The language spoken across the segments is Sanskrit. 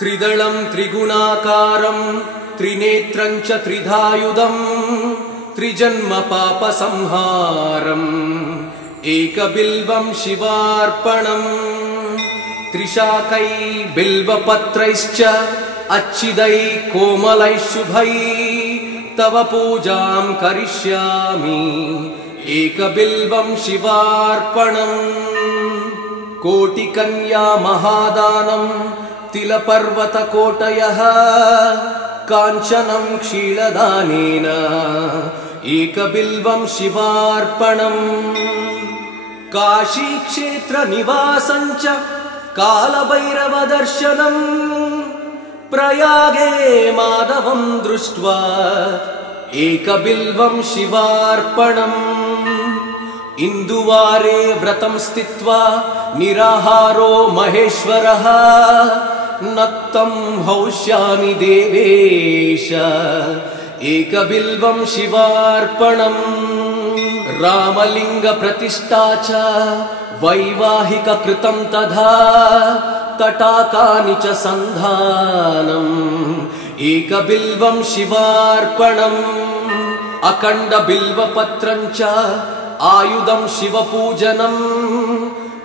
त्रिदलं त्रिगुणाकारं त्रिनेत्रं च त्रिधायुधं त्रिजन्म पापसंहारम् एकबिल्वं शिवार्पणम् त्रिशाकै बिल्वपत्रैश्च अच्छिदै कोमलै शुभै तव पूजां करिष्यामि एकबिल्वं शिवार्पणम् कोटिकन्या महादानं तिलपर्वतकोटयः काञ्चनं क्षीरदानेन एकबिल्वं शिवार्पणम् काशीक्षेत्रनिवासं च कालभैरवदर्शनम् प्रयागे माधवं दृष्ट्वा एकबिल्वं शिवार्पणम् इन्दुवारे व्रतं स्थित्वा निराहारो महेश्वरः नक्तं हौष्यामि देवेश एकबिल्वं शिवार्पणम् रामलिङ्गप्रतिष्ठा च वैवाहिककृतं तथा तटाकानि च सन्धानम् एकबिल्वं शिवार्पणम् अखण्डबिल्वपत्रं च आयुधं शिवपूजनम्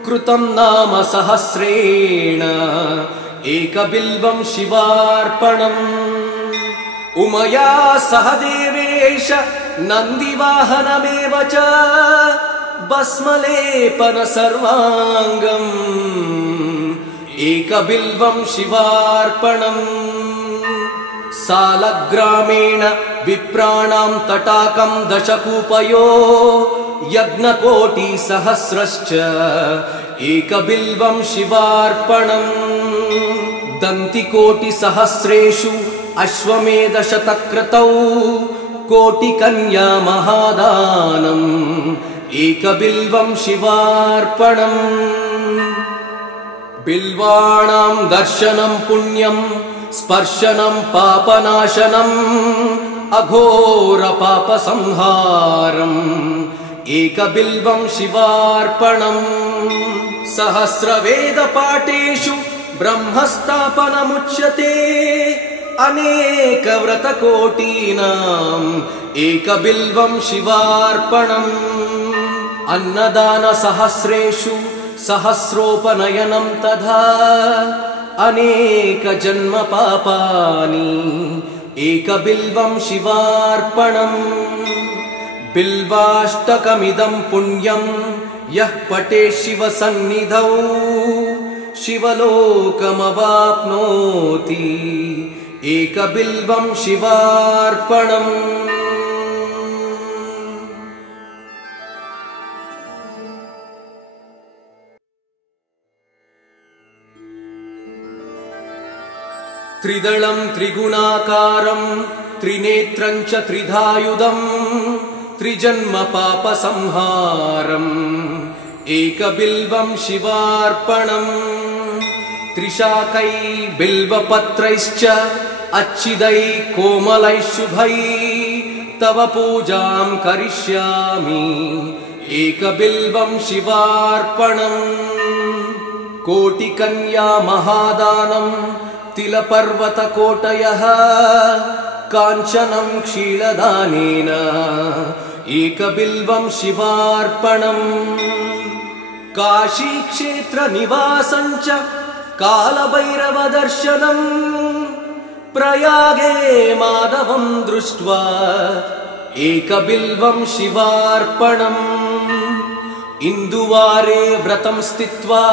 कृतं नाम सहस्रेण एकबिल्वं शिवार्पणम् उमया सह देवेश नन्दिवाहनमेव च भस्मलेपन सर्वाङ्गम् एकबिल्वं शिवार्पणम् सालग्रामेण विप्राणां तटाकं दशकूपयो यज्ञकोटिसहस्रश्च एकबिल्वं शिवार्पणम् दन्तिकोटिसहस्रेषु अश्वमेधशतक्रतौ कोटिकन्या महादानम् एकबिल्वं शिवार्पणम् बिल्वाणां दर्शनं पुण्यं स्पर्शनं पापनाशनम् अघोरपापसंहारम् एकबिल्वं शिवार्पणम् सहस्रवेदपाठेषु ब्रह्मस्थापनमुच्यते अनेकव्रतकोटीनाम् एकबिल्वं शिवार्पणम् अन्नदानसहस्रेषु सहस्रोपनयनं तथा अनेकजन्मपापानि एकबिल्वं शिवार्पणम् बिल्वाष्टकमिदं पुण्यं यः पठेत् शिवसन्निधौ शिवलोकमवाप्नोति एकबिल्वं शिवार्पणम् त्रिदलं त्रिगुणाकारं त्रिनेत्रं च त्रिधायुधं त्रिजन्म पापसंहारम् एकबिल्वं शिवार्पणम् त्रिशाकै बिल्वपत्रैश्च अच्छिदै कोमलै शुभै तव पूजां करिष्यामि एकबिल्वं शिवार्पणम् कोटिकन्या महादानं तिलपर्वतकोटयः काञ्चनं क्षीरदानेन एकबिल्वं शिवार्पणम् काशीक्षेत्रनिवासं च कालभैरवदर्शनम् प्रयागे माधवं दृष्ट्वा एकबिल्वं शिवार्पणम् इन्दुवारे व्रतं स्थित्वा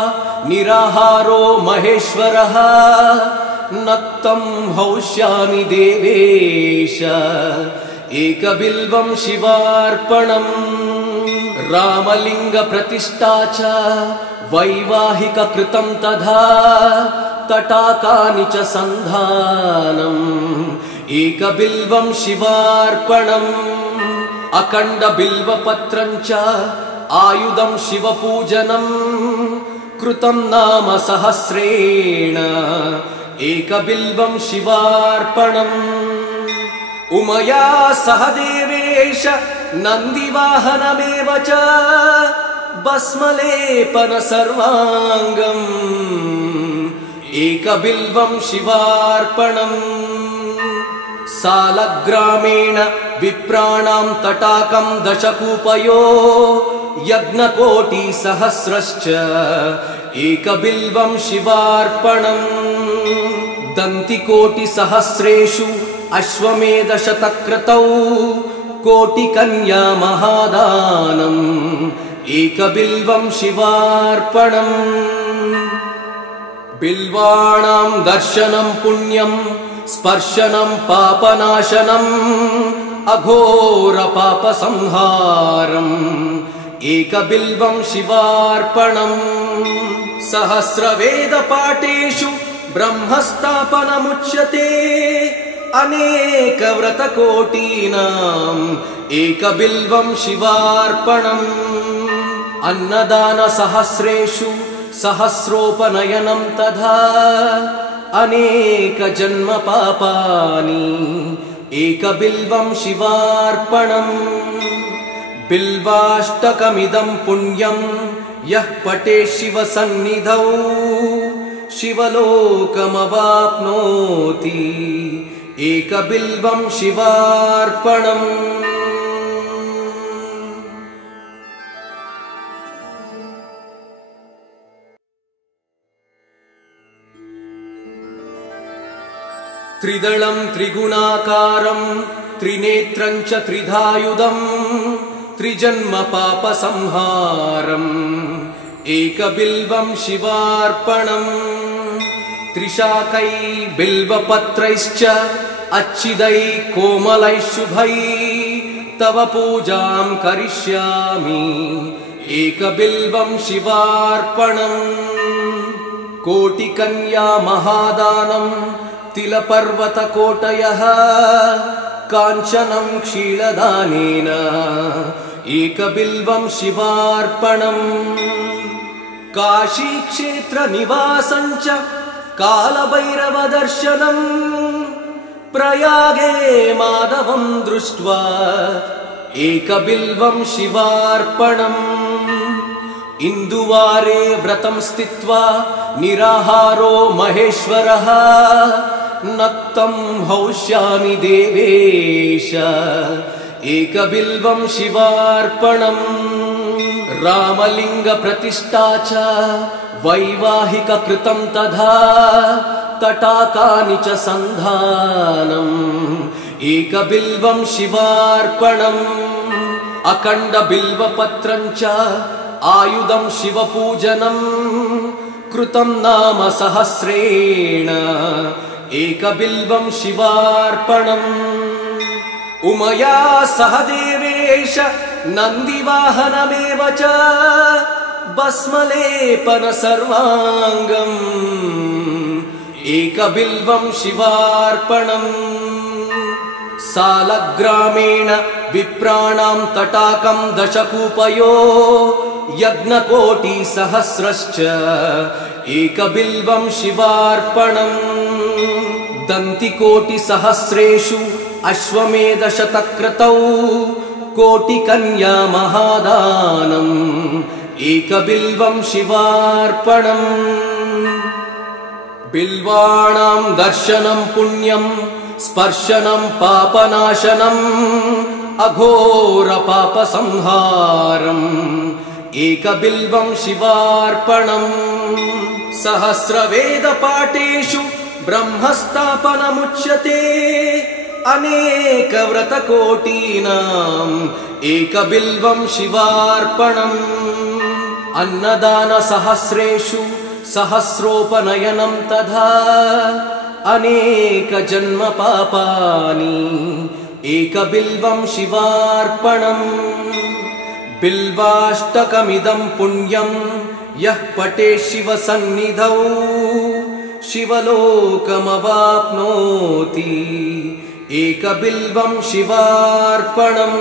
निराहारो महेश्वरः नक्तं हौष्यामि देवेश एकबिल्वं शिवार्पणम् रामलिङ्गप्रतिष्ठा च वैवाहिककृतं तथा तटाकानि च सन्धानम् एकबिल्वं शिवार्पणम् अखण्डबिल्वपत्रं च आयुधं शिवपूजनम् कृतं नाम सहस्रेण एकबिल्वं शिवार्पणम् उमया सह देवेश नन्दिवाहनमेव च भस्मलेपन सर्वाङ्गम् एकबिल्वं शिवार्पणम् सालग्रामेण विप्राणां तटाकं दशकूपयो यज्ञकोटिसहस्रश्च एकबिल्वं शिवार्पणम् दन्तिकोटिसहस्रेषु अश्वमेधशतक्रतौ कोटिकन्या महादानम् एकबिल्वं शिवार्पणम् बिल्वाणां दर्शनं पुण्यं स्पर्शनं पापनाशनम् अघोरपापसंहारम् एकबिल्वं शिवार्पणम् सहस्रवेदपाठेषु ब्रह्मस्थापनमुच्यते अनेकव्रतकोटीनाम् एकबिल्वं शिवार्पणम् अन्नदानसहस्रेषु सहस्रोपनयनं तथा अनेकजन्मपापानि एकबिल्वं शिवार्पणम् बिल्वाष्टकमिदं पुण्यं यः पठेत् शिवसन्निधौ शिवलोकमवाप्नोति एकबिल्वं शिवार्पणम् त्रिदलं त्रिगुणाकारं त्रिनेत्रं च त्रिधायुधम् त्रिजन्मपापसंहारम् एकबिल्वं शिवार्पणम् त्रिशाकै बिल्वपत्रैश्च अच्छिदै कोमलै शुभै तव पूजां करिष्यामि एकबिल्वं शिवार्पणम् कोटिकन्या महादानम् तिलपर्वतकोटयः काञ्चनं क्षीरदानेन एकबिल्वं शिवार्पणम् काशीक्षेत्रनिवासं च कालभैरवदर्शनम् प्रयागे माधवं दृष्ट्वा एकबिल्वं शिवार्पणम् इन्दुवारे व्रतं स्थित्वा निराहारो महेश्वरः नक्तं हौष्यामि देवेश एकबिल्वं शिवार्पणम् रामलिङ्गप्रतिष्ठा च वैवाहिककृतं तथा तटाकानि च सन्धानम् एकबिल्वं शिवार्पणम् अखण्डबिल्वपत्रं च आयुधं शिवपूजनम् कृतं नाम सहस्रेण एकबिल्वं शिवार्पणम् उमया सह देवेश नन्दिवाहनमेव च भस्मलेपन सर्वाङ्गम् एकबिल्वं शिवार्पणम् सालग्रामेण विप्राणां तटाकं दशकूपयो यज्ञकोटिसहस्रश्च एकबिल्वं शिवार्पणम् दन्तिकोटिसहस्रेषु अश्वमेधशतक्रतौ कोटिकन्या महादानम् एकबिल्वं शिवार्पणम् बिल्वाणां दर्शनं पुण्यं स्पर्शनं पापनाशनम् अघोरपापसंहारम् एकबिल्वं शिवार्पणम् सहस्रवेदपाठेषु ब्रह्मस्थापनमुच्यते अनेकव्रतकोटीनाम् एकबिल्वं शिवार्पणम् अन्नदानसहस्रेषु सहस्रोपनयनं तथा अनेकजन्मपापानि एकबिल्वं शिवार्पणम् बिल्वाष्टकमिदं पुण्यं यः पठेत् शिवसन्निधौ शिवलोकमवाप्नोति एकबिल्वं शिवार्पणम्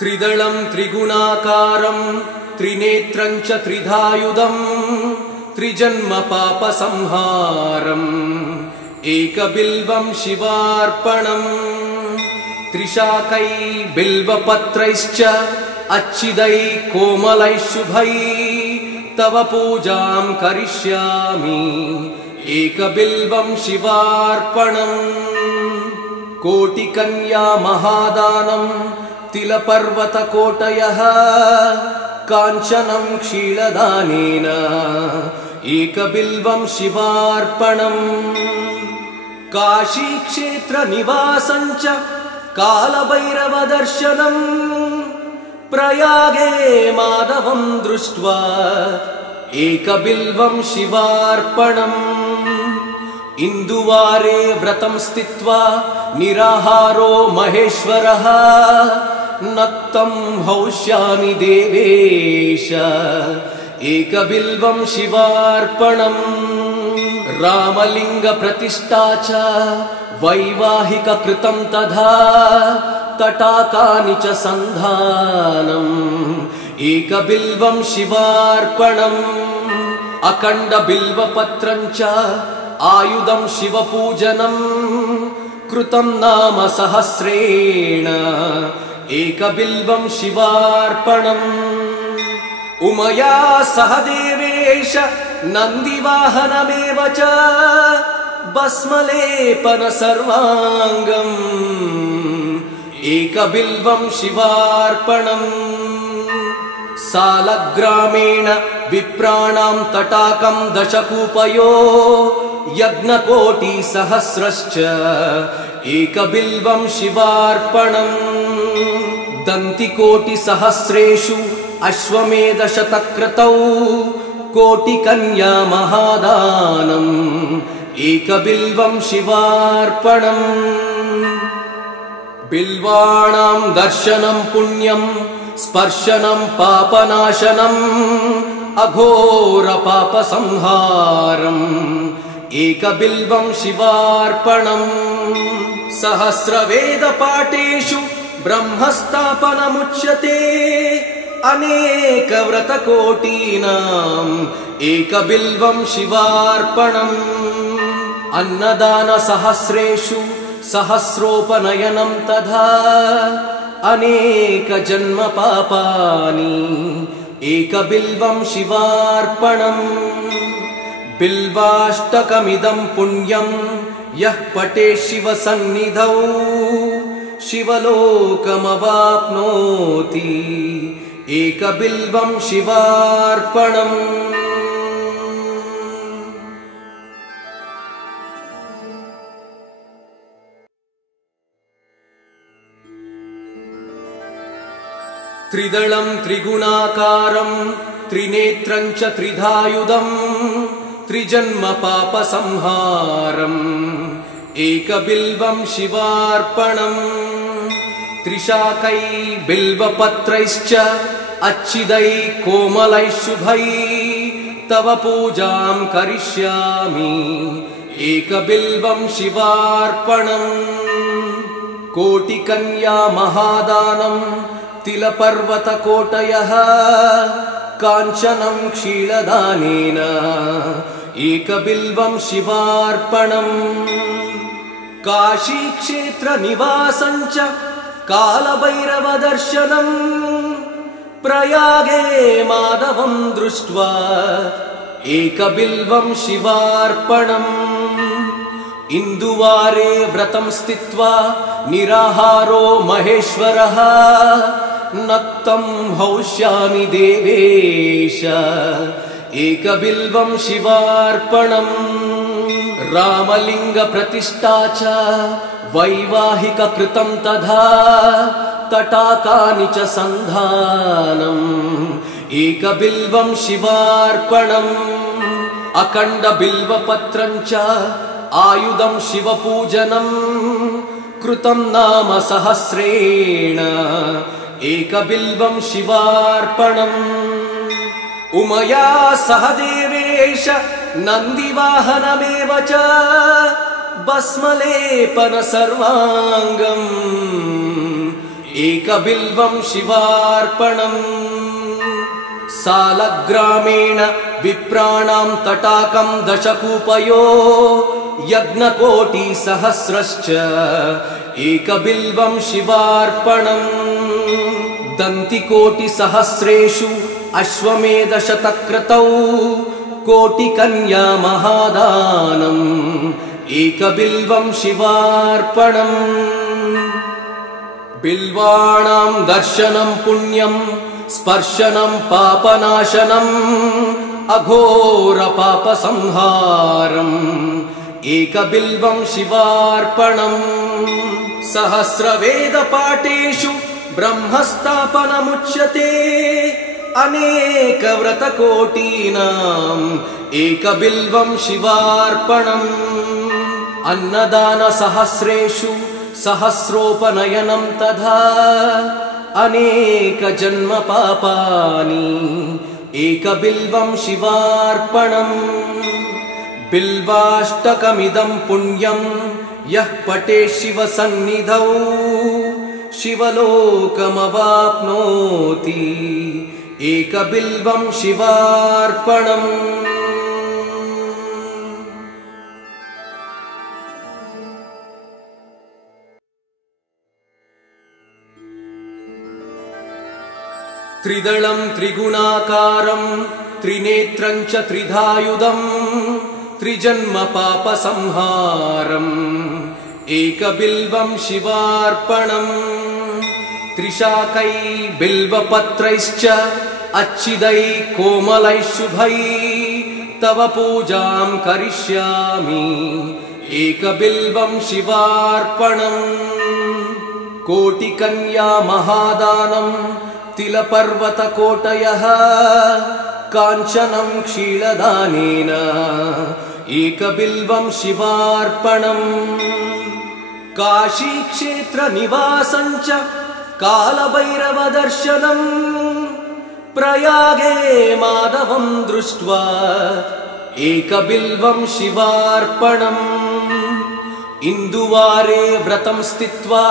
त्रिदलं त्रिगुणाकारं त्रिनेत्रं च त्रिधायुधम् त्रिजन्मपापसंहारम् एकबिल्वं शिवार्पणम् त्रिशाकै बिल्वपत्रैश्च अच्छिदै कोमलैः शुभै तव पूजां करिष्यामि एकबिल्वं शिवार्पणम् कोटिकन्या महादानं तिलपर्वतकोटयः काञ्चनं क्षीलदानेन एकबिल्वं शिवार्पणम् काशीक्षेत्रनिवासं च कालभैरवदर्शनम् प्रयागे माधवं दृष्ट्वा एकबिल्वं शिवार्पणम् इन्दुवारे व्रतं स्थित्वा निराहारो महेश्वरः नक्तं हौष्यामि देवेश एकबिल्वं शिवार्पणम् रामलिङ्गप्रतिष्ठा च वैवाहिककृतं तथा तटाकानि च सन्धानम् एकबिल्वं शिवार्पणम् अखण्डबिल्वपत्रं च आयुधं शिवपूजनम् कृतं नाम सहस्रेण एकबिल्वं शिवार्पणम् उमया सह देवेश नन्दिवाहनमेव च भस्मलेपन सर्वाङ्गम् एकबिल्वं शिवार्पणम् सालग्रामेण विप्राणां तटाकं दशकूपयो यज्ञकोटिसहस्रश्च एकबिल्वं शिवार्पणम् दन्तिकोटिसहस्रेषु अश्वमेधशतक्रतौ कोटिकन्या महादानम् एकबिल्वं शिवार्पणम् बिल्वाणां दर्शनं पुण्यं स्पर्शनं पापनाशनम् अघोरपापसंहारम् एकबिल्वं शिवार्पणम् सहस्रवेदपाठेषु ब्रह्मस्थापनमुच्यते अनेकव्रतकोटीनाम् एकबिल्वं शिवार्पणम् अन्नदानसहस्रेषु सहस्रोपनयनं तथा अनेकजन्मपापानि एकबिल्वं शिवार्पणम् बिल्वाष्टकमिदं पुण्यं यः पठेत् शिवसन्निधौ शिवलोकमवाप्नोति एकबिल्वं शिवार्पणम् त्रिदलं त्रिगुणाकारं त्रिनेत्रं च त्रिधायुधं त्रिजन्मपापसंहारम् एकबिल्वं शिवार्पणम् त्रिशाकै बिल्वपत्रैश्च अच्छिदै कोमलैः शुभै तव पूजां करिष्यामि एकबिल्वं शिवार्पणम् कोटिकन्या महादानं तिलपर्वतकोटयः काञ्चनं क्षीलदानेन एकबिल्वं शिवार्पणम् काशीक्षेत्रनिवासं च कालभैरवदर्शनम् प्रयागे माधवं दृष्ट्वा एकबिल्वं शिवार्पणम् इन्दुवारे व्रतं स्थित्वा निराहारो महेश्वरः नक्तं हौष्यामि देवेश एकबिल्वं शिवार्पणम् रामलिङ्गप्रतिष्ठा च वैवाहिककृतं तथा तटाकानि च सन्धानम् एकबिल्वं शिवार्पणम् अखण्डबिल्वपत्रं च आयुधं शिवपूजनम् कृतं नाम सहस्रेण एकबिल्वं शिवार्पणम् उमया सह देवेश नन्दिवाहनमेव च भस्मलेपन सर्वाङ्गम् एकबिल्वं शिवार्पणम् सालग्रामेण विप्राणां तटाकं दशकूपयो यज्ञकोटिसहस्रश्च एकबिल्वं शिवार्पणम् दन्तिकोटिसहस्रेषु अश्वमेधशतक्रतौ कोटिकन्या महादानम् एकबिल्वं शिवार्पणम् बिल्वाणां दर्शनं पुण्यं स्पर्शनं पापनाशनम् अघोरपापसंहारम् एकबिल्वं शिवार्पणम् सहस्रवेदपाठेषु ब्रह्मस्थापनमुच्यते अनेकव्रतकोटीनाम् एकबिल्वं शिवार्पणम् अन्नदानसहस्रेषु सहस्रोपनयनं तथा अनेकजन्मपापानि एकबिल्वं शिवार्पणम् बिल्वाष्टकमिदं पुण्यं यः पठेत् शिवसन्निधौ शिवलोकमवाप्नोति एकबिल्वं शिवार्पणम् त्रिदलं त्रिगुणाकारं त्रिनेत्रं च त्रिधायुधं त्रिजन्मपापसंहारम् एकबिल्वं शिवार्पणम् त्रिशाकै बिल्वपत्रैश्च अच्छिदै कोमलै शुभै तव पूजां करिष्यामि एकबिल्वं शिवार्पणम् कोटिकन्या महादानं तिलपर्वतकोटयः काञ्चनं क्षीरदानेन एकबिल्वं शिवार्पणम् काशीक्षेत्रनिवासं च कालभैरवदर्शनम् प्रयागे माधवं दृष्ट्वा एकबिल्वं शिवार्पणम् इन्दुवारे व्रतं स्थित्वा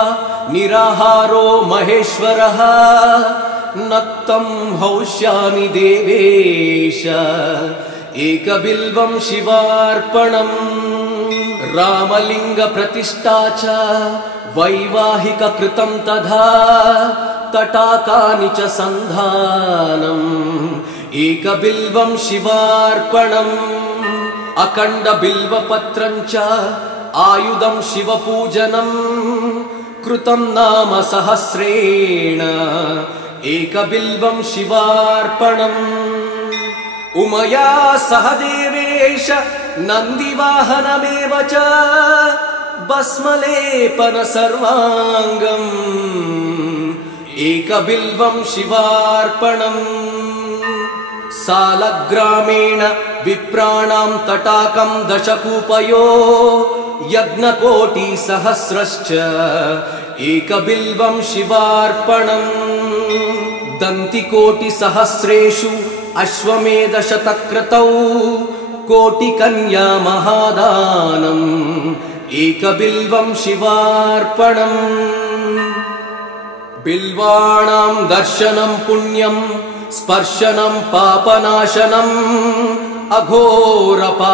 निराहारो महेश्वरः नक्तं हौष्यामि देवेश एकबिल्वं शिवार्पणम् रामलिङ्गप्रतिष्ठा च वैवाहिककृतं तथा तटाकानि च सन्धानम् एकबिल्वं शिवार्पणम् अखण्डबिल्वपत्रं च आयुधं शिवपूजनं कृतं नाम सहस्रेण एकबिल्वं शिवार्पणम् उमया सह देवेश नन्दिवाहनमेव च भस्मलेपन सर्वाङ्गम् एकबिल्वं शिवार्पणम् सालग्रामेण विप्राणां तटाकं दशकूपयो यज्ञकोटिसहस्रश्च एकबिल्वं शिवार्पणम् दन्तिकोटिसहस्रेषु अश्वमेधशतक्रतौ कोटिकन्या महादानम् एकबिल्वं शिवार्पणम् बिल्वाणां दर्शनं पुण्यं स्पर्शनं पापनाशनम् अघोरपापसंहारम्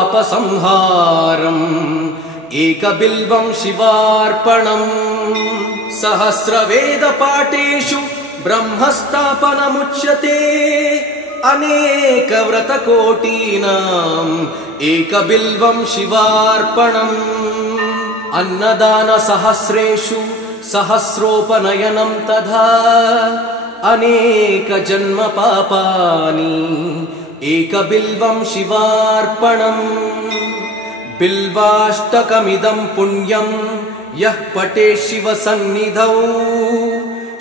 एकबिल्वं शिवार्पणम् सहस्रवेदपाठेषु ब्रह्मस्थापनमुच्यते अनेकव्रतकोटीनाम् एकबिल्वं शिवार्पणम् अन्नदानसहस्रेषु सहस्रोपनयनं तथा अनेकजन्मपापानि एकबिल्वं शिवार्पणम् बिल्वाष्टकमिदं पुण्यं यः पठेत् शिवसन्निधौ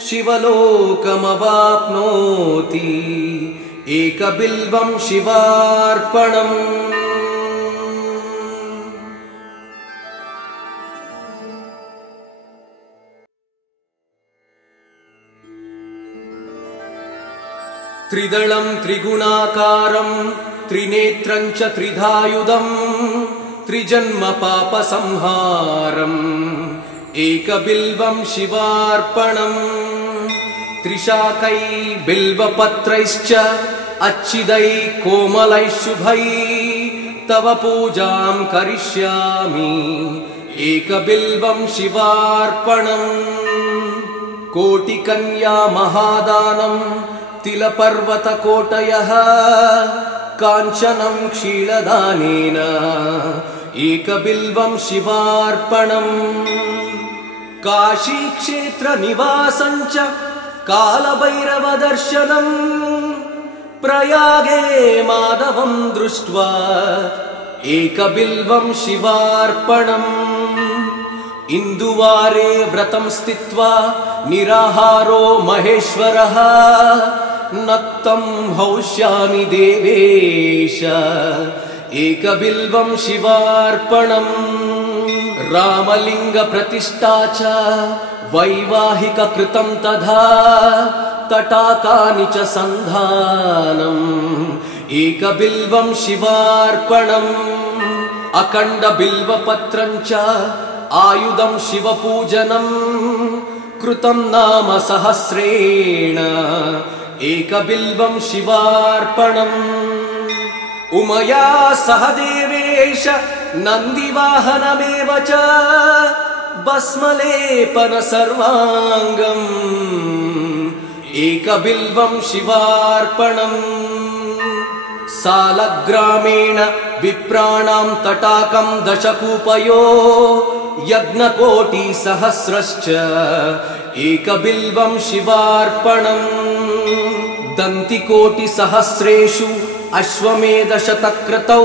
शिवलोकमवाप्नोति एकबिल्वं शिवार्पणम् त्रिदलं त्रिगुणाकारं त्रिनेत्रं च त्रिधायुधं त्रिजन्मपापसंहारम् एकबिल्वं शिवार्पणम् त्रिशाकै बिल्वपत्रैश्च अच्छिदै कोमलै शुभै तव पूजां करिष्यामि एकबिल्वं शिवार्पणम् कोटिकन्या महादानं तिलपर्वतकोटयः काञ्चनं क्षीरदानेन एकबिल्वं शिवार्पणम् काशीक्षेत्रनिवासं च कालभैरवदर्शनम् प्रयागे माधवं दृष्ट्वा एकबिल्वं शिवार्पणम् इन्दुवारे व्रतं स्थित्वा निराहारो महेश्वरः नक्तं हौष्यामि देवेश एकबिल्वं शिवार्पणम् रामलिङ्गप्रतिष्ठा च वैवाहिककृतं तथा तटाकानि च सन्धानम् एकबिल्वं शिवार्पणम् अखण्डबिल्वपत्रं च आयुधं शिवपूजनम् कृतं नाम सहस्रेण एकबिल्वं शिवार्पणम् उमया सह देवेश नन्दिवाहनमेव च भस्मलेपन सर्वाङ्गम् एकबिल्वं शिवार्पणम् सालग्रामेण विप्राणां तटाकं दशकूपयो यज्ञकोटिसहस्रश्च एकबिल्वं शिवार्पणम् दन्तिकोटिसहस्रेषु अश्वमेधशतक्रतौ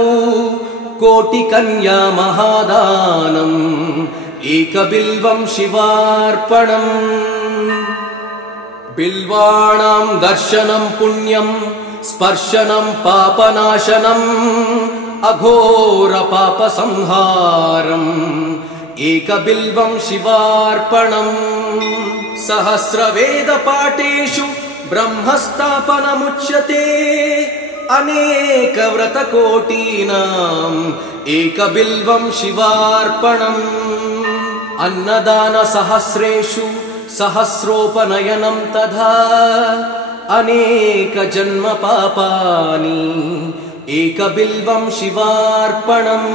कोटिकन्या महादानम् एकबिल्वं शिवार्पणम् बिल्वाणां दर्शनं पुण्यं स्पर्शनं पापनाशनम् अघोरपापसंहारम् एकबिल्वं शिवार्पणम् सहस्रवेदपाठेषु ब्रह्मस्थापनमुच्यते अनेकव्रतकोटीनाम् एकबिल्वं शिवार्पणम् अन्नदानसहस्रेषु सहस्रोपनयनं तथा अनेकजन्मपापानि एकबिल्वं शिवार्पणम्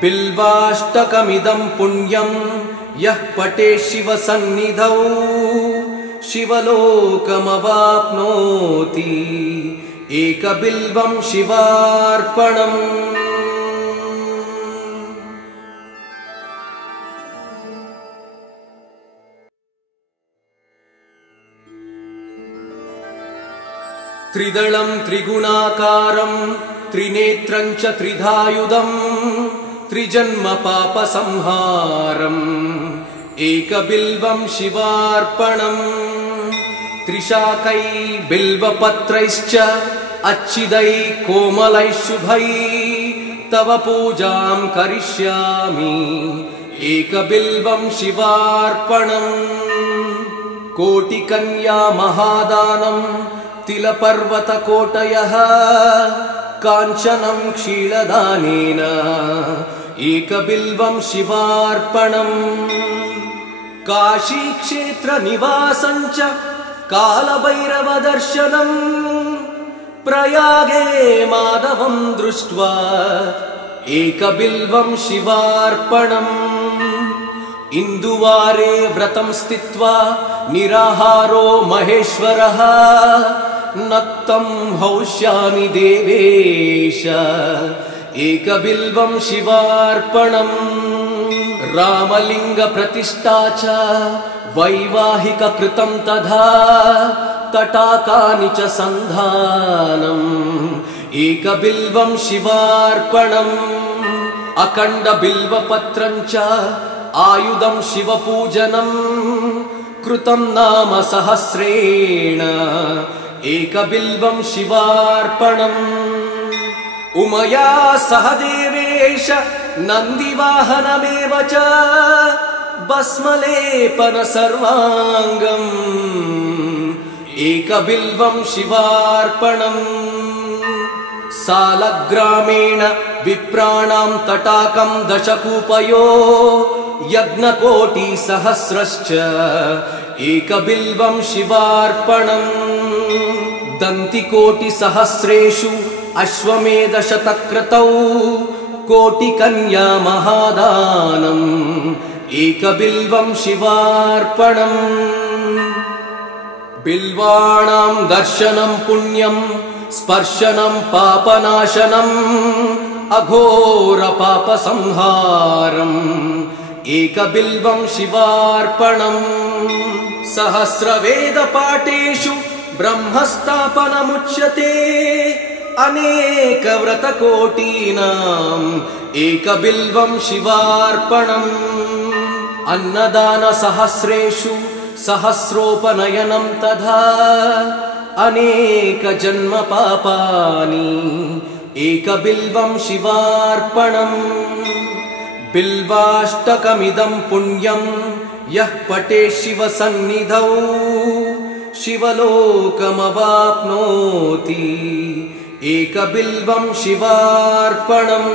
बिल्वाष्टकमिदं पुण्यं यः पठेत् शिवसन्निधौ शिवलोकमवाप्नोति एकबिल्वं शिवार्पणम् त्रिदलं त्रिगुणाकारं त्रिनेत्रं च त्रिधायुधम् त्रिजन्मपापसंहारम् एकबिल्वं शिवार्पणम् त्रिशाकै बिल्वपत्रैश्च अच्छिदै कोमलै शुभै तव पूजां करिष्यामि एकबिल्वं शिवार्पणम् कोटिकन्या महादानं तिलपर्वतकोटयः काञ्चनं क्षीरदानेन एकबिल्वं शिवार्पणम् काशीक्षेत्रनिवासं च कालभैरवदर्शनम् प्रयागे माधवं दृष्ट्वा एकबिल्वं शिवार्पणम् इन्दुवारे व्रतं स्थित्वा निराहारो महेश्वरः नक्तं हौष्यामि देवेश एकबिल्वं शिवार्पणम् रामलिङ्गप्रतिष्ठा च वैवाहिककृतं तथा तटाकानि च सन्धानम् एकबिल्वं शिवार्पणम् अखण्डबिल्वपत्रं च आयुधं शिवपूजनम् कृतं नाम सहस्रेण एकबिल्वं शिवार्पणम् उमया सह देवेश नन्दिवाहनमेव च भस्मलेपन सर्वाङ्गम् एकबिल्वं शिवार्पणम् सालग्रामेण विप्राणां तटाकं दशकूपयो यज्ञकोटिसहस्रश्च एकबिल्वं शिवार्पणम् दन्तिकोटिसहस्रेषु अश्वमेधशतक्रतौ कोटिकन्या महादानम् एकबिल्वं शिवार्पणम् बिल्वाणां दर्शनं पुण्यं स्पर्शनं पापनाशनम् अघोरपापसंहारम् एकबिल्वं शिवार्पणम् सहस्रवेदपाठेषु ब्रह्मस्थापनमुच्यते अनेकव्रतकोटीनाम् एकबिल्वं शिवार्पणम् अन्नदानसहस्रेषु सहस्रोपनयनं तथा अनेकजन्मपापानि एकबिल्वं शिवार्पणम् बिल्वाष्टकमिदं पुण्यं यः पठेत् शिवसन्निधौ शिवलोकमवाप्नोति एकबिल्वं शिवार्पणम्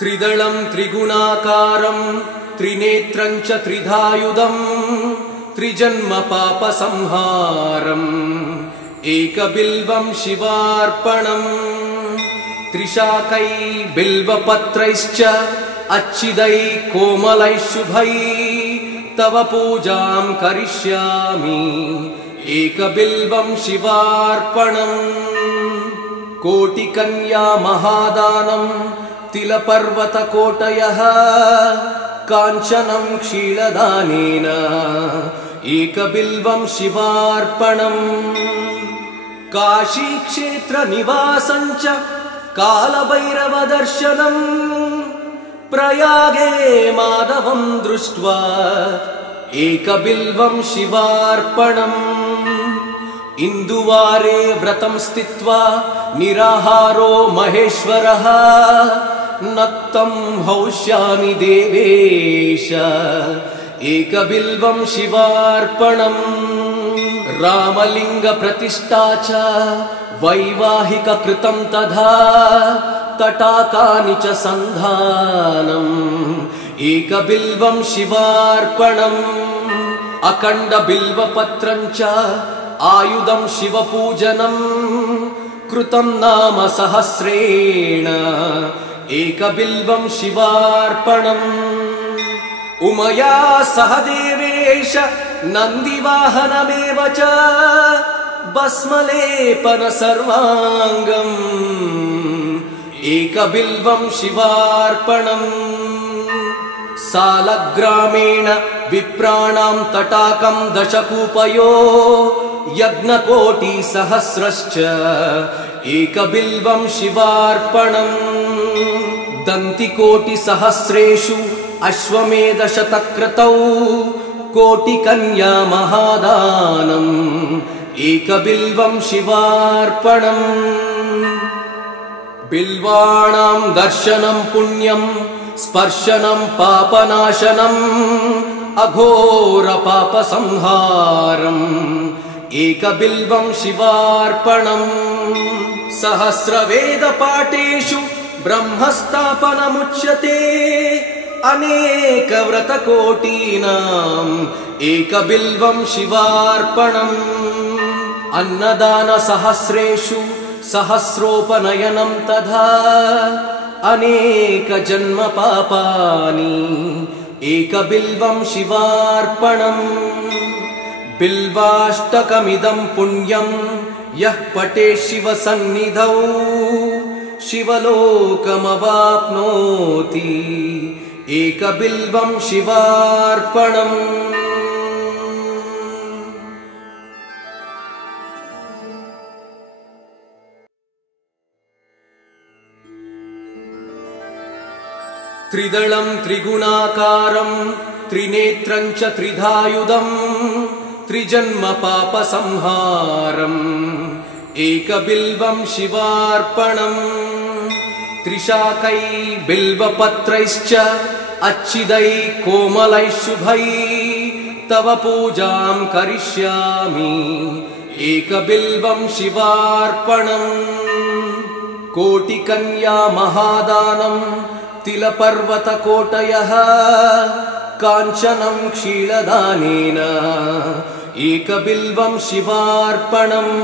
त्रिदलं त्रिगुणाकारं त्रिनेत्रं च त्रिधायुधम् त्रिजन्मपापसंहारम् एकबिल्वं शिवार्पणम् त्रिशाकै बिल्वपत्रैश्च अच्छिदै कोमलै शुभै तव पूजां करिष्यामि एकबिल्वं शिवार्पणम् कोटिकन्या महादानम् तिलपर्वतकोटयः काञ्चनं क्षीरदानेन एकबिल्वं शिवार्पणम् काशीक्षेत्रनिवासं च कालभैरवदर्शनम् प्रयागे माधवं दृष्ट्वा एकबिल्वं शिवार्पणम् इन्दुवारे व्रतं स्थित्वा निराहारो महेश्वरः नक्तं हौष्यामि देवेश एकबिल्वं शिवार्पणम् रामलिङ्गप्रतिष्ठा च वैवाहिककृतं तथा तटाकानि च सन्धानम् एकबिल्वं शिवार्पणम् अखण्डबिल्वपत्रं च आयुधं शिवपूजनम् कृतं नाम सहस्रेण एकबिल्वं शिवार्पणम् उमया सह देवेश नन्दिवाहनमेव च भस्मलेपन सर्वाङ्गम् एकबिल्वं शिवार्पणम् सालग्रामेण विप्राणां तटाकं दशकूपयो यज्ञकोटिसहस्रश्च एकबिल्वं शिवार्पणम् दन्तिकोटिसहस्रेषु अश्वमेधशतक्रतौ कोटिकन्या महादानम् एकबिल्वं शिवार्पणम् बिल्वाणां दर्शनं पुण्यं स्पर्शनं पापनाशनम् अघोरपापसंहारम् एकबिल्वं शिवार्पणम् सहस्रवेदपाठेषु ब्रह्मस्थापनमुच्यते अनेकव्रतकोटीनाम् एकबिल्वं शिवार्पणम् अन्नदानसहस्रेषु सहस्रोपनयनं तथा अनेकजन्मपापानि एकबिल्वं शिवार्पणम् बिल्वाष्टकमिदं पुण्यं यः पठेत् शिवसन्निधौ शिवलोकमवाप्नोति एकबिल्वं शिवार्पणम् त्रिदलं त्रिगुणाकारं त्रिनेत्रं च त्रिधायुधम् त्रिजन्मपापसंहारम् एकबिल्वं शिवार्पणम् त्रिशाकै बिल्वपत्रैश्च अच्छिदै कोमलै शुभै तव पूजां करिष्यामि एकबिल्वं शिवार्पणम् कोटिकन्या महादानं तिलपर्वतकोटयः काञ्चनं क्षीरदानेन एकबिल्वं शिवार्पणम्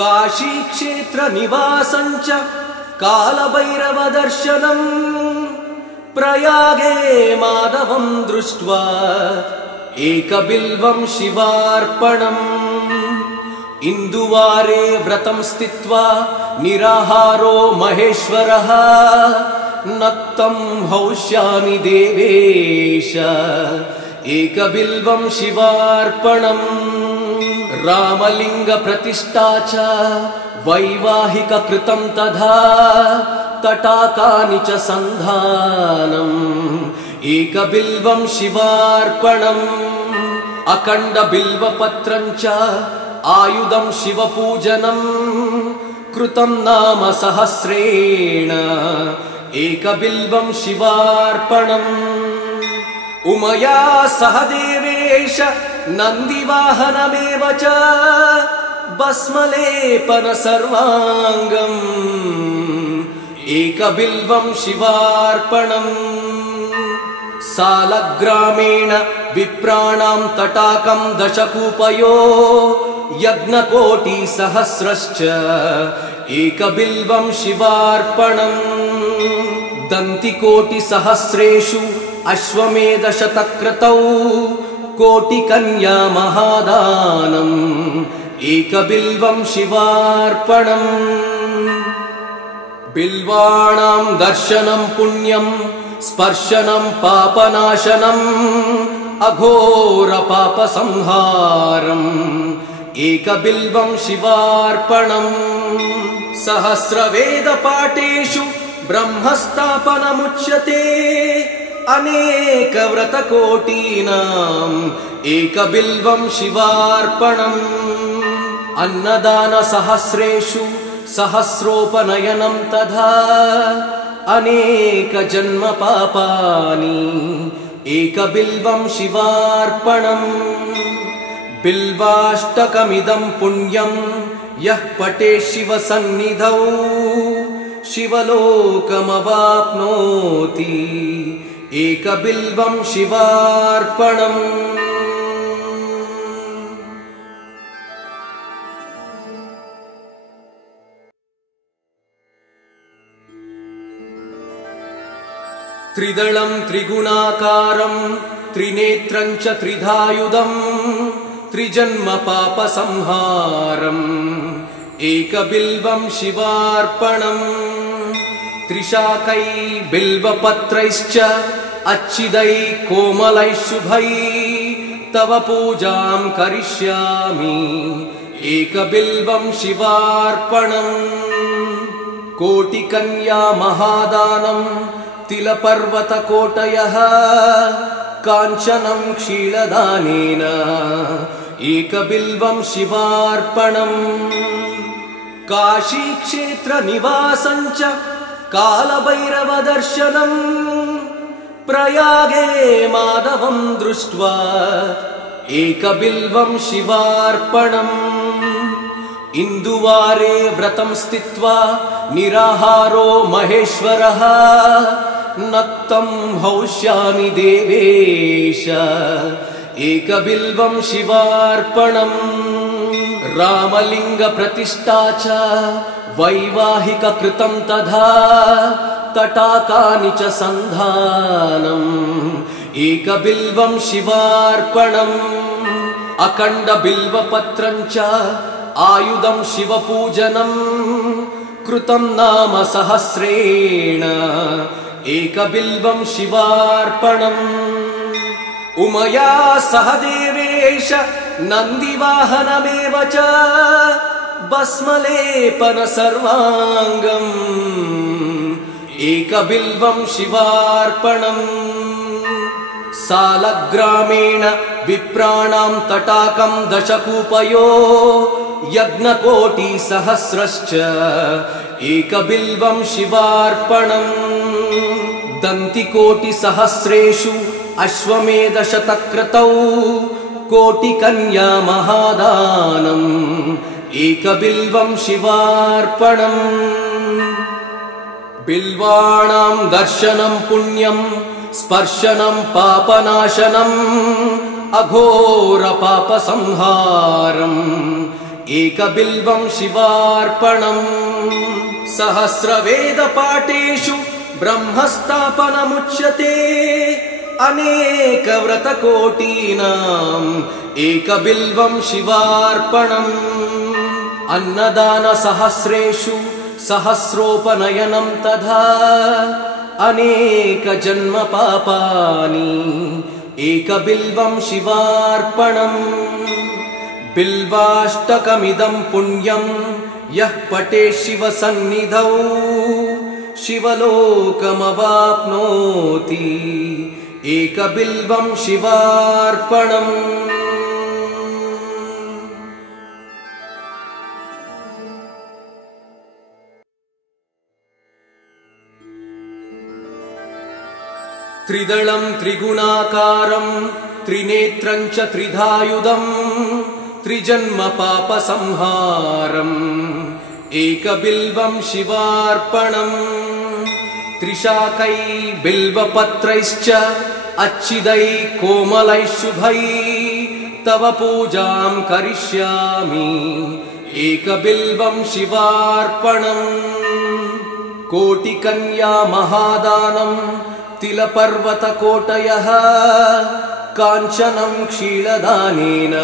काशीक्षेत्रनिवासं च कालभैरवदर्शनम् प्रयागे माधवं दृष्ट्वा एकबिल्वं शिवार्पणम् इन्दुवारे व्रतं स्थित्वा निराहारो महेश्वरः नक्तं हौष्यामि देवेश एकबिल्वं शिवार्पणम् रामलिङ्गप्रतिष्ठा च वैवाहिककृतं तथा तटाकानि च सन्धानम् एकबिल्वं शिवार्पणम् अखण्डबिल्वपत्रं च आयुधं शिवपूजनं कृतं नाम सहस्रेण एकबिल्वं शिवार्पणम् उमया सह देवेश नन्दिवाहनमेव च भस्मलेपन सर्वाङ्गम् एकबिल्वं शिवार्पणम् सालग्रामेण विप्राणां तटाकं दशकूपयो यज्ञकोटिसहस्रश्च एकबिल्वं शिवार्पणम् दन्तिकोटिसहस्रेषु अश्वमेधशतक्रतौ कोटिकन्या महादानम् एकबिल्वं शिवार्पणम् बिल्वाणां दर्शनं पुण्यं स्पर्शनं पापनाशनम् अघोरपापसंहारम् एकबिल्वं शिवार्पणम् सहस्रवेदपाठेषु ब्रह्मस्थापनमुच्यते अनेकव्रतकोटीनाम् एकबिल्वं शिवार्पणम् अन्नदानसहस्रेषु सहस्रोपनयनं तथा अनेकजन्मपापानि एकबिल्वं शिवार्पणम् बिल्वाष्टकमिदं पुण्यं यः पठेत् शिवसन्निधौ शिवलोकमवाप्नोति एकबिल्वं शिवार्पणम् त्रिदलं त्रिगुणाकारं त्रिनेत्रं च त्रिधायुधं त्रिजन्मपापसंहारम् एकबिल्वं शिवार्पणम् त्रिशाकै बिल्वपत्रैश्च अच्छिदै कोमलै शुभै तव पूजां करिष्यामि एकबिल्वं शिवार्पणम् कोटिकन्या महादानं तिलपर्वतकोटयः काञ्चनं क्षीरदानेन एकबिल्वं शिवार्पणम् काशीक्षेत्रनिवासं च कालभैरवदर्शनम् प्रयागे माधवं दृष्ट्वा एकबिल्वं शिवार्पणम् इन्दुवारे व्रतं स्थित्वा निराहारो महेश्वरः नक्तं हौष्यामि देवेश एकबिल्वं शिवार्पणम् रामलिङ्गप्रतिष्ठा च वैवाहिककृतं तथा तटाकानि च सन्धानम् एकबिल्वं शिवार्पणम् अखण्डबिल्वपत्रं च आयुधं शिवपूजनं कृतं नाम सहस्रेण एकबिल्वं शिवार्पणम् उमया सह देवेश नन्दिवाहनमेव च भस्मलेपन सर्वाङ्गम् एकबिल्वं शिवार्पणम् सालग्रामेण विप्राणां तटाकं दशकूपयो यज्ञकोटिसहस्रश्च एकबिल्वं शिवार्पणम् दन्तिकोटिसहस्रेषु अश्वमेधशतक्रतौ कोटिकन्या महादानम् एकबिल्वं शिवार्पणम् बिल्वाणां दर्शनं पुण्यं स्पर्शनं पापनाशनम् अघोरपापसंहारम् एकबिल्वं शिवार्पणम् सहस्रवेदपाठेषु ब्रह्मस्थापनमुच्यते अनेकव्रतकोटीनाम् एकबिल्वं शिवार्पणम् अन्नदानसहस्रेषु सहस्रोपनयनं तथा अनेकजन्मपापानि एकबिल्वं शिवार्पणम् बिल्वाष्टकमिदं पुण्यं यः पठेत् शिवसन्निधौ शिवलोकमवाप्नोति एकबिल्वं शिवार्पणम् त्रिदलं त्रिगुणाकारं त्रिनेत्रं च त्रिधायुधम् त्रिजन्मपापसंहारम् एकबिल्वं शिवार्पणम् त्रिशाकै बिल्वपत्रैश्च अच्छिदै कोमलै शुभै तव पूजां करिष्यामि एकबिल्वं शिवार्पणम् कोटिकन्या महादानं तिलपर्वतकोटयः काञ्चनं क्षीरदानेन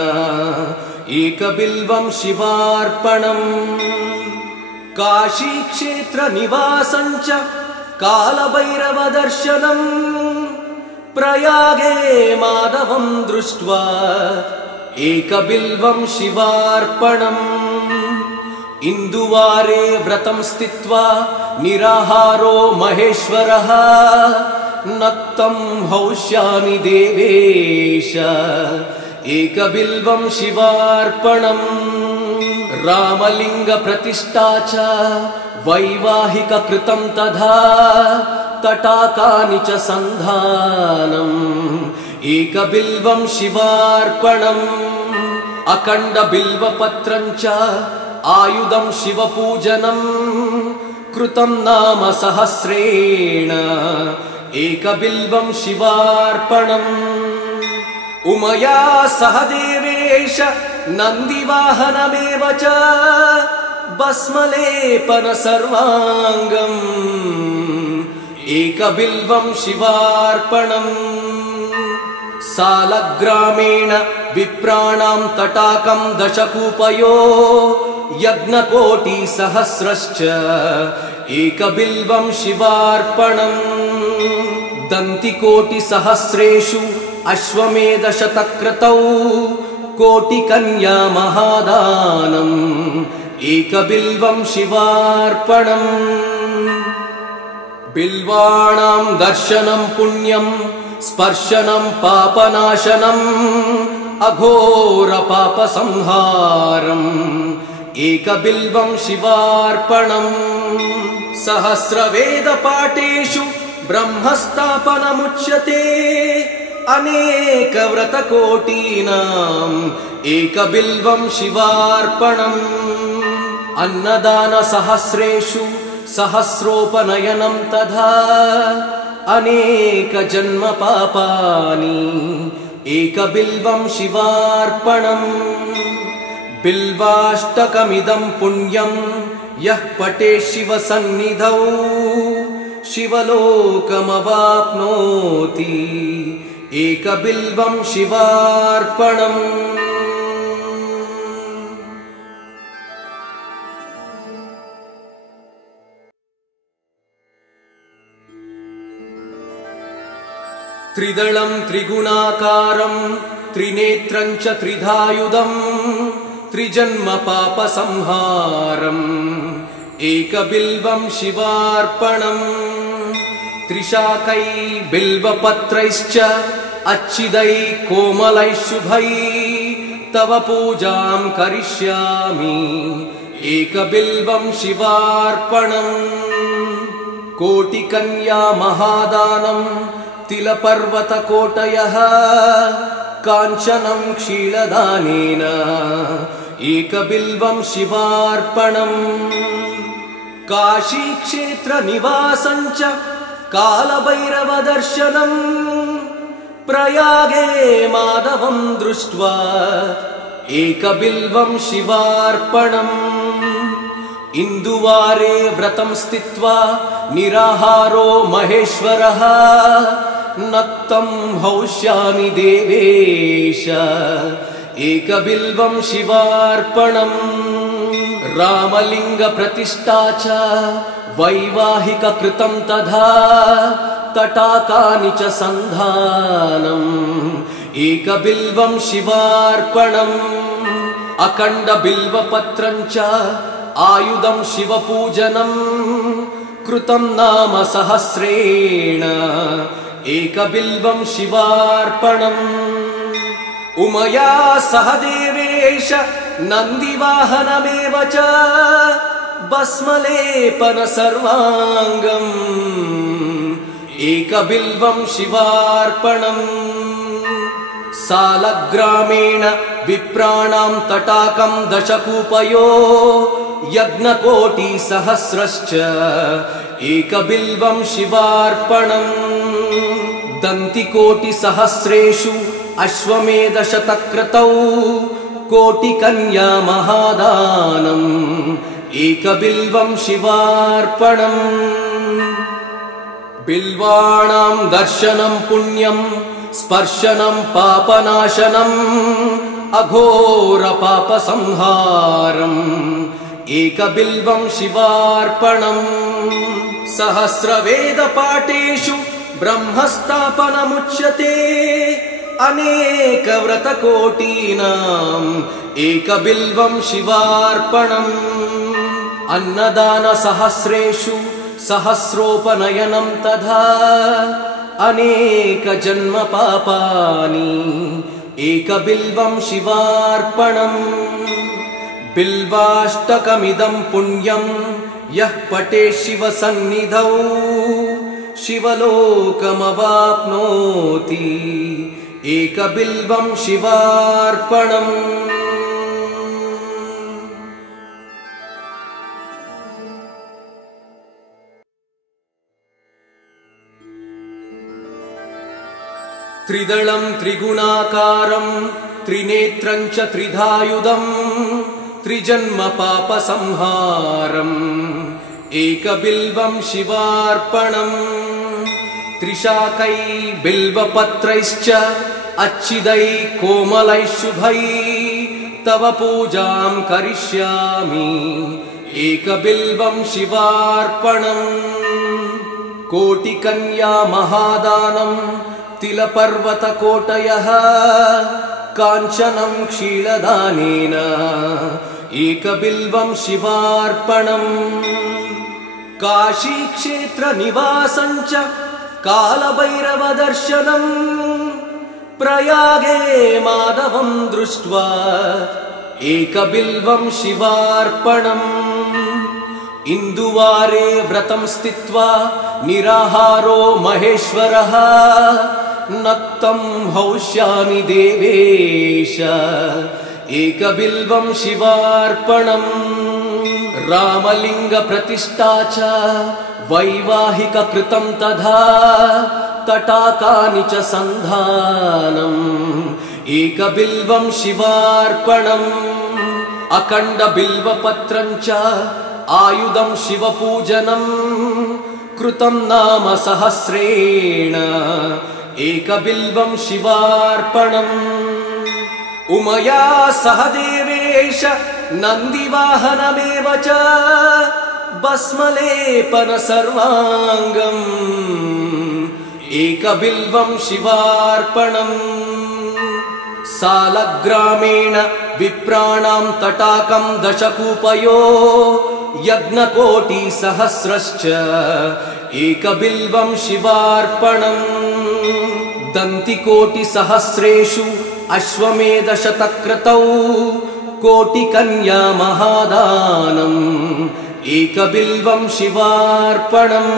एकबिल्वं शिवार्पणम् काशीक्षेत्रनिवासं च कालभैरवदर्शनम् प्रयागे माधवं दृष्ट्वा एकबिल्वं शिवार्पणम् इन्दुवारे व्रतं स्थित्वा निराहारो महेश्वरः नक्तं हौष्यामि देवेश एकबिल्वं शिवार्पणम् रामलिङ्गप्रतिष्ठा च वैवाहिककृतं तथा तटाकानि च सन्धानम् एकबिल्वं शिवार्पणम् अखण्डबिल्वपत्रं च आयुधं शिवपूजनम् कृतं नाम सहस्रेण एकबिल्वं शिवार्पणम् उमया सह देवेश नन्दिवाहनमेव च भस्मलेपन सर्वाङ्गम् एकबिल्वं शिवार्पणम् सालग्रामेण विप्राणां तटाकं दशकूपयो यज्ञकोटिसहस्रश्च एकबिल्वं शिवार्पणम् दन्तिकोटिसहस्रेषु अश्वमेधशतक्रतौ कोटिकन्या महादानम् एकबिल्वं शिवार्पणम् बिल्वाणां दर्शनं पुण्यं स्पर्शनं पापनाशनम् अघोरपापसंहारम् एकबिल्वं शिवार्पणम् सहस्रवेदपाठेषु ब्रह्मस्थापनमुच्यते अनेकव्रतकोटीनाम् एकबिल्वं शिवार्पणम् अन्नदानसहस्रेषु सहस्रोपनयनं तथा अनेकजन्मपापानि एकबिल्वं शिवार्पणम् बिल्वाष्टकमिदं पुण्यं यः पठेत् शिवसन्निधौ शिवलोकमवाप्नोति एकबिल्वं शिवार्पणम् त्रिदलं त्रिगुणाकारं त्रिनेत्रं च त्रिधायुधम् त्रिजन्मपापसंहारम् एकबिल्वं शिवार्पणम् त्रिशाकै बिल्वपत्रैश्च अच्छिदै कोमलै शुभै तव पूजां करिष्यामि एकबिल्वं शिवार्पणम् कोटिकन्या महादानं तिलपर्वतकोटयः काञ्चनं क्षीरदानेन एकबिल्वं शिवार्पणम् काशीक्षेत्रनिवासं च कालभैरवदर्शनम् प्रयागे माधवं दृष्ट्वा एकबिल्वं शिवार्पणम् इन्दुवारे व्रतं स्थित्वा निराहारो महेश्वरः नक्तं हौष्यामि देवेश एकबिल्वं शिवार्पणम् रामलिङ्गप्रतिष्ठा च वैवाहिककृतं तथा तटाकानि च सन्धानम् एकबिल्वं शिवार्पणम् अखण्डबिल्वपत्रं च आयुधं शिवपूजनम् कृतं नाम सहस्रेण एकबिल्वं शिवार्पणम् उमया सह देवेश नन्दिवाहनमेव च भस्मलेपन सर्वाङ्गम् एकबिल्वं शिवार्पणम् सालग्रामेण विप्राणां तटाकं दशकूपयो यज्ञकोटिसहस्रश्च एकबिल्वं शिवार्पणम् दन्तिकोटिसहस्रेषु अश्वमेधशतक्रतौ कोटिकन्या महादानम् एकबिल्वं शिवार्पणम् बिल्वाणां दर्शनं पुण्यं स्पर्शनं पापनाशनम् अघोरपापसंहारम् एकबिल्वं शिवार्पणम् सहस्रवेदपाठेषु ब्रह्मस्थापनमुच्यते अनेकव्रतकोटीनाम् एकबिल्वं शिवार्पणम् अन्नदानसहस्रेषु सहस्रोपनयनं तथा अनेकजन्मपापानि एकबिल्वं शिवार्पणम् बिल्वाष्टकमिदं पुण्यं यः पठे शिवसन्निधौ शिवलोकमवाप्नोति एकबिल्वं शिवार्पणम् त्रिदलं त्रिगुणाकारं त्रिनेत्रं च त्रिधायुधम् त्रिजन्मपापसंहारम् एकबिल्वं शिवार्पणम् त्रिशाकै बिल्वपत्रैश्च अच्छिदै कोमलै शुभै तव पूजां करिष्यामि एकबिल्वं शिवार्पणम् कोटिकन्या महादानं तिलपर्वतकोटयः काञ्चनं क्षीरदानेन एकबिल्वं शिवार्पणम् काशीक्षेत्रनिवासं च कालभैरवदर्शनम् प्रयागे माधवं दृष्ट्वा एकबिल्वं शिवार्पणम् इन्दुवारे व्रतं स्थित्वा निराहारो महेश्वरः नक्तं हौष्यामि देवेश एकबिल्वं शिवार्पणम् रामलिङ्गप्रतिष्ठा च वैवाहिककृतं तथा तटाकानि च सन्धानम् एकबिल्वं शिवार्पणम् अखण्डबिल्वपत्रं च आयुधं शिवपूजनम् कृतं नाम सहस्रेण एकबिल्वं शिवार्पणम् उमया सह देवेश नन्दिवाहनमेव च भस्मलेपन सर्वाङ्गम् एकबिल्वं शिवार्पणम् सालग्रामेण विप्राणां तटाकं दशकूपयो यज्ञकोटिसहस्रश्च एकबिल्वं शिवार्पणम् दन्तिकोटिसहस्रेषु अश्वमेधशतक्रतौ कोटिकन्या महादानम् एकबिल्वं शिवार्पणम्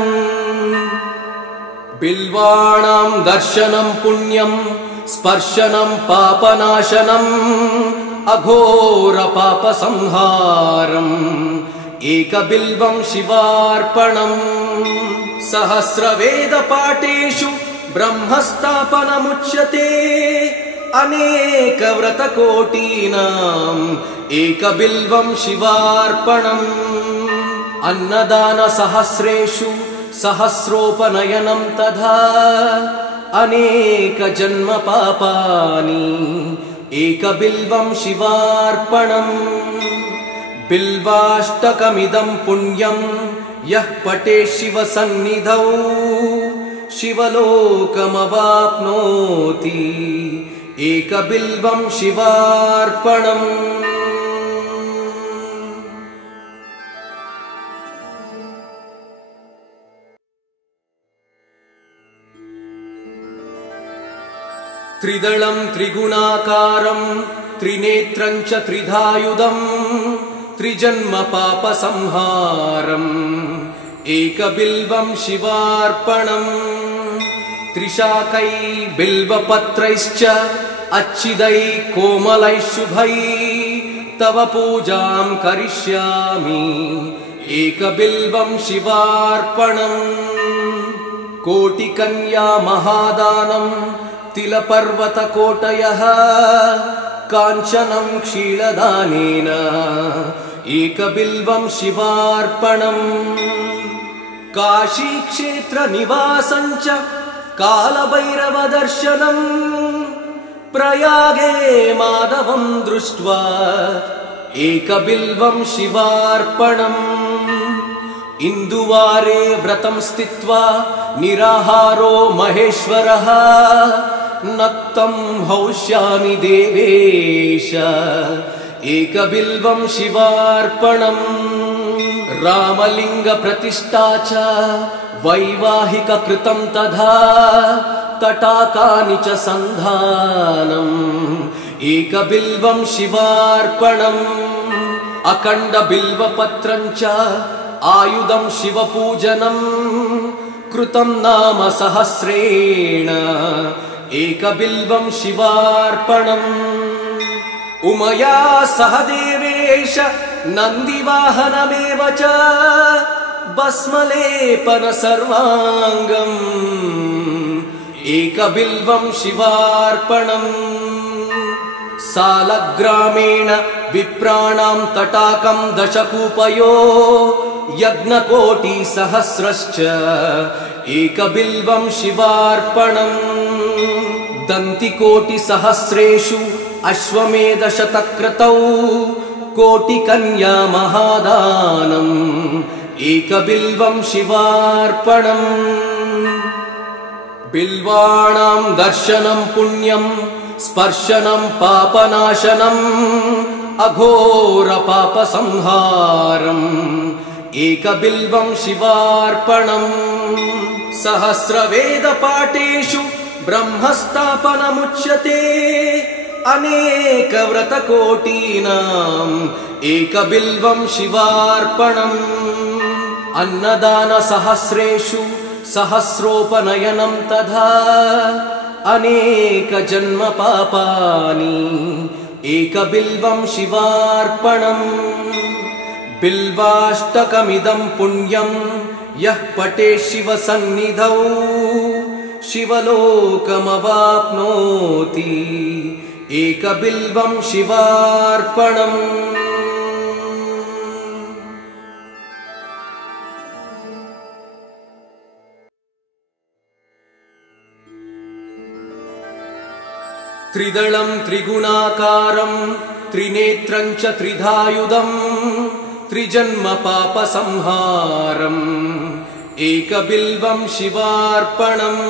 बिल्वाणां दर्शनं पुण्यं स्पर्शनं पापनाशनम् अघोरपापसंहारम् एकबिल्वं शिवार्पणम् सहस्रवेदपाठेषु ब्रह्मस्थापनमुच्यते अनेकव्रतकोटीनाम् एकबिल्वं शिवार्पणम् अन्नदानसहस्रेषु सहस्रोपनयनं तथा अनेकजन्मपापानि एकबिल्वं शिवार्पणम् बिल्वाष्टकमिदं पुण्यं यः पठेत् शिवसन्निधौ शिवलोकमवाप्नोति एकबिल्वं शिवार्पणम् त्रिदलं त्रिगुणाकारं त्रिनेत्रं च त्रिधायुधं त्रिजन्मपापसंहारम् एकबिल्वं शिवार्पणम् त्रिशाकै बिल्वपत्रैश्च अच्छिदै कोमलैः शुभै तव पूजां करिष्यामि एकबिल्वं शिवार्पणम् कोटिकन्या महादानं तिलपर्वतकोटयः काञ्चनं क्षीरदानेन एकबिल्वं शिवार्पणम् काशीक्षेत्रनिवासं च कालभैरवदर्शनम् प्रयागे माधवं दृष्ट्वा एकबिल्वं शिवार्पणम् इन्दुवारे व्रतं स्थित्वा निराहारो महेश्वरः नक्तं हौष्यामि देवेश एकबिल्वं शिवार्पणम् रामलिङ्गप्रतिष्ठा च वैवाहिककृतं तथा तटाकानि च सन्धानम् एकबिल्वं शिवार्पणम् अखण्डबिल्वपत्रं च आयुधं शिवपूजनम् कृतं नाम सहस्रेण एकबिल्वं शिवार्पणम् उमया सह देवेश नन्दिवाहनमेव च भस्मलेपन सर्वाङ्गम् एकबिल्वं शिवार्पणम् सालग्रामेण विप्राणां तटाकं दशकूपयो यज्ञकोटिसहस्रश्च एकबिल्वं शिवार्पणम् दन्तिकोटिसहस्रेषु अश्वमेधशतक्रतौ कोटिकन्या महादानम् एकबिल्वं शिवार्पणम् बिल्वाणां दर्शनं पुण्यं स्पर्शनं पापनाशनम् अघोरपापसंहारम् एकबिल्वं शिवार्पणम् सहस्रवेदपाठेषु ब्रह्मस्थापनमुच्यते अनेकव्रतकोटीनाम् एकबिल्वं शिवार्पणम् अन्नदानसहस्रेषु सहस्रोपनयनं तथा अनेकजन्मपापानि एकबिल्वं शिवार्पणम् बिल्वाष्टकमिदं पुण्यं यः पठेत् शिवसन्निधौ शिवलोकमवाप्नोति एकबिल्वं शिवार्पणम् त्रिदलं त्रिगुणाकारं त्रिनेत्रं च त्रिधायुधं त्रिजन्मपापसंहारम् एकबिल्वं शिवार्पणम्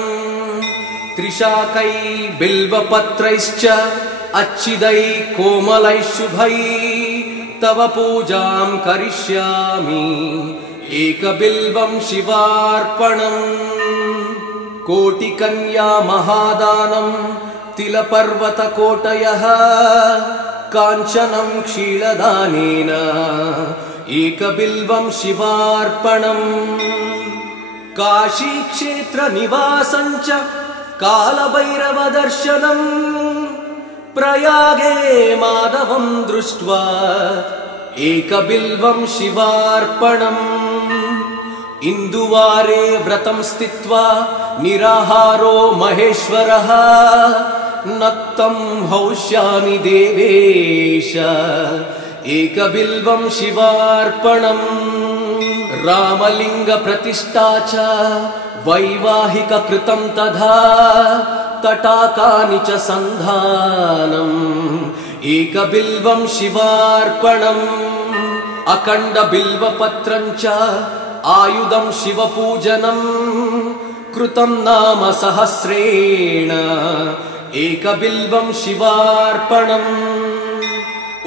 त्रिशाकै बिल्वपत्रैश्च अच्छिदै कोमलैः शुभै तव पूजां करिष्यामि एकबिल्वं शिवार्पणम् कोटिकन्या महादानं तिलपर्वतकोटयः काञ्चनं क्षीरदानेन एकबिल्वं शिवार्पणम् काशीक्षेत्रनिवासं च कालभैरवदर्शनम् प्रयागे माधवं दृष्ट्वा एकबिल्वं शिवार्पणम् इन्दुवारे व्रतं स्थित्वा निराहारो महेश्वरः नक्तं हौष्यामि देवेश एकबिल्वं शिवार्पणम् रामलिंग प्रतिष्ठा च वैवाहिक कृतं तथा तटाकानि च सन्धानम् एकबिल्वं शिवार्पणम् अखण्ड बिल्वपत्रं च आयुधं शिवपूजनम् कृतं नाम सहस्रेण एकबिल्वं शिवार्पणम्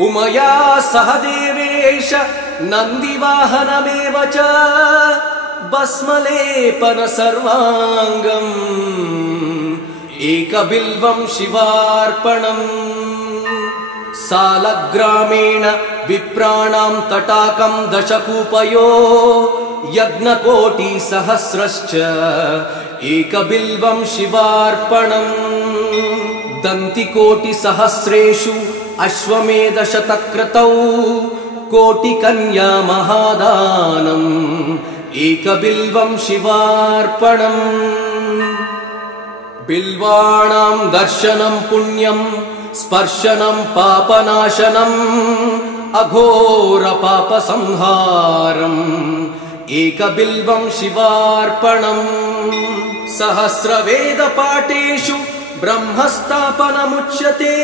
उमया सह देवेश नन्दिवाहनमेव च भस्मलेपन सर्वाङ्गम् एकबिल्वं शिवार्पणम् सालग्रामेण विप्राणां तटाकं दशकूपयो यज्ञकोटिसहस्रश्च एकबिल्वं शिवार्पणम् दन्तिकोटिसहस्रेषु अश्वमेधशतक्रतौ कोटिकन्या महादानम् एकबिल्वं शिवार्पणम् बिल्वाणां दर्शनं पुण्यं स्पर्शनं पापनाशनम् अघोर पापसंहारम् एकबिल्वं शिवार्पणम् सहस्रवेदपाठेषु ब्रह्मस्थापनमुच्यते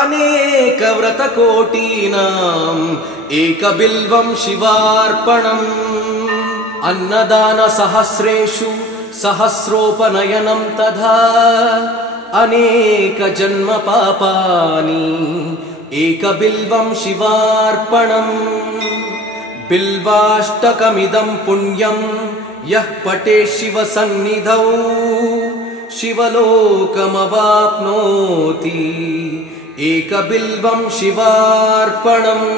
अनेक व्रतकोटीनाम् एकबिल्वं शिवार्पणम् अन्नदान सहस्रेषु सहस्रोपनयनं तथा अनेक जन्म पापानि एकबिल्वं शिवार्पणम् बिल्वाष्टकमिदं पुण्यं यः पठेत् शिवसन्निधौ शिवलोकमवाप्नोति एकबिल्वं शिवार्पणम्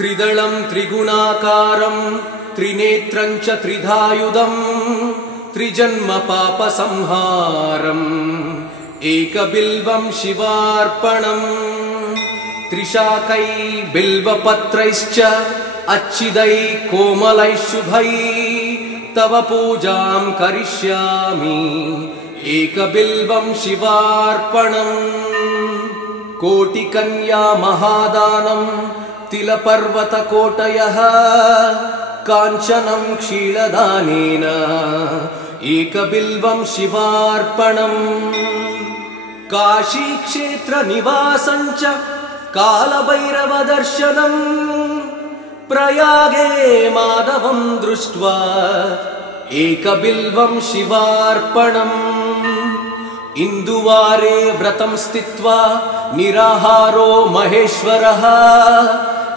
त्रिदलं त्रिगुणाकारं त्रिनेत्रं च त्रिधायुधं त्रिजन्म पापसंहारम् एकबिल्वं शिवार्पणम् त्रिशाकै बिल्वपत्रैश्च अच्छिदै कोमलै शुभै तव पूजां करिष्यामि एकबिल्वं शिवार्पणम् कोटिकन्या महादानं तिलपर्वतकोटयः काञ्चनं क्षीरदानेन एकबिल्वं शिवार्पणम् काशीक्षेत्रनिवासं च कालभैरवदर्शनम् प्रयागे माधवं दृष्ट्वा एकबिल्वं शिवार्पणम् इन्दुवारे व्रतं स्थित्वा निराहारो महेश्वरः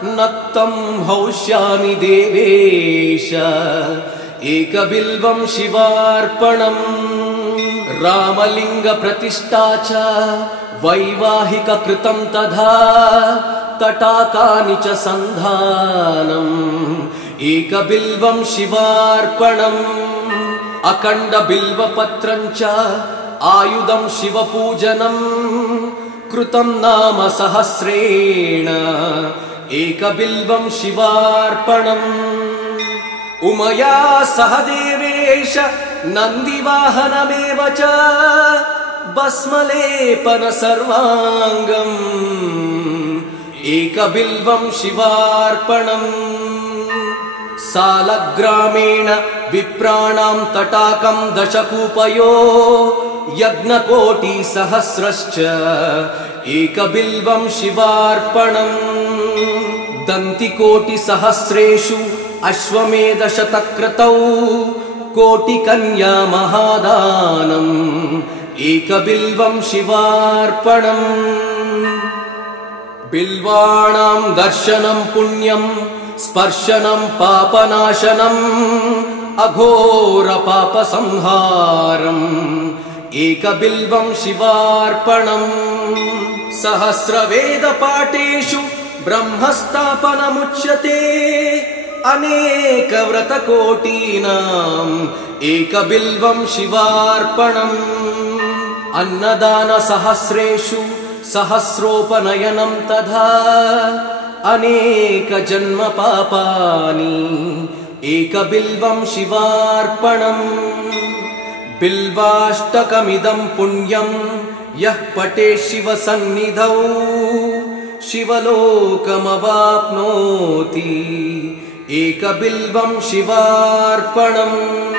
नक्तं हौष्यामि देवेश एकबिल्वं शिवार्पणम् रामलिंग प्रतिष्ठा च वैवाहिक कृतं तथा तटाकानि च सन्धानम् एकबिल्वं शिवार्पणम् अखण्ड बिल्वपत्रं च आयुधं शिवपूजनम् कृतं नाम सहस्रेण एकबिल्वं शिवार्पणम् उमया सह देवेश नन्दिवाहनमेव च भस्मलेपन सर्वाङ्गम् एकबिल्वं शिवार्पणम् सालग्रामेण विप्राणां तटाकं दशकूपयो यज्ञकोटिसहस्रश्च एकबिल्वं शिवार्पणम् दन्तिकोटिसहस्रेषु अश्वमेधशतक्रतौ कोटिकन्या महादानम् एकबिल्वं शिवार्पणम् बिल्वाणां दर्शनं पुण्यं स्पर्शनं पापनाशनम् अघोर पापसंहारम् एकबिल्वं शिवार्पणम् सहस्रवेदपाठेषु ब्रह्मस्थापनमुच्यते अनेकव्रतकोटीनाम् एकबिल्वं शिवार्पणम् अन्नदानसहस्रेषु सहस्रोपनयनं तथा अनेकजन्मपापानि एकबिल्वं शिवार्पणम् बिल्वाष्टकमिदं पुण्यं यः पठेत् शिवसन्निधौ शिवलोकमवाप्नोति एकबिल्वं शिवार्पणम्।